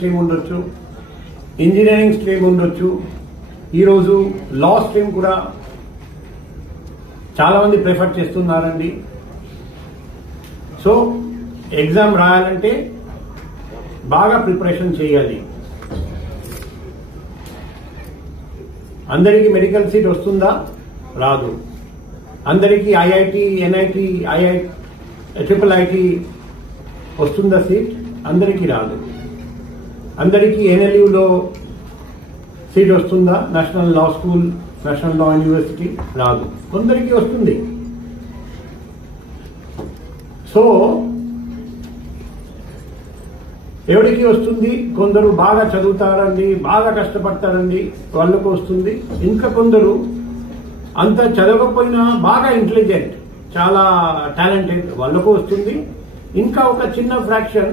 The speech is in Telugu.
స్ట్రీమ్ ఉండొచ్చు, ఇంజనీరింగ్ స్ట్రీమ్ ఉండొచ్చు, ఈరోజు లా స్ట్రీమ్ కూడా చాలా మంది ప్రిఫర్ చేస్తున్నారండి. సో ఎగ్జామ్ రాయాలంటే బాగా ప్రిపరేషన్ చేయాలి. అందరికీ మెడికల్ సీట్ వస్తుందా? రాదు. అందరికీ ఐఐటి, ఎన్ఐటి, ట్రిపుల్ ఐటి వస్తుందా సీట్? అందరికీ రాదు. అందరికీ ఎన్ఎల్యూలో సీట్ వస్తుందా? నేషనల్ లా స్కూల్, నేషనల్ లా యూనివర్సిటీ రాదు. కొందరికి వస్తుంది. సో ఎవరికి వస్తుంది? కొందరు బాగా చదువుతారండి, బాగా కష్టపడతారండి, వాళ్ళకు వస్తుంది. ఇంకా కొందరు అంత చదవకపోయినా బాగా ఇంటెలిజెంట్, చాలా టాలెంటెడ్, వాళ్ళకు వస్తుంది. ఇంకా ఒక చిన్న ఫ్రాక్షన్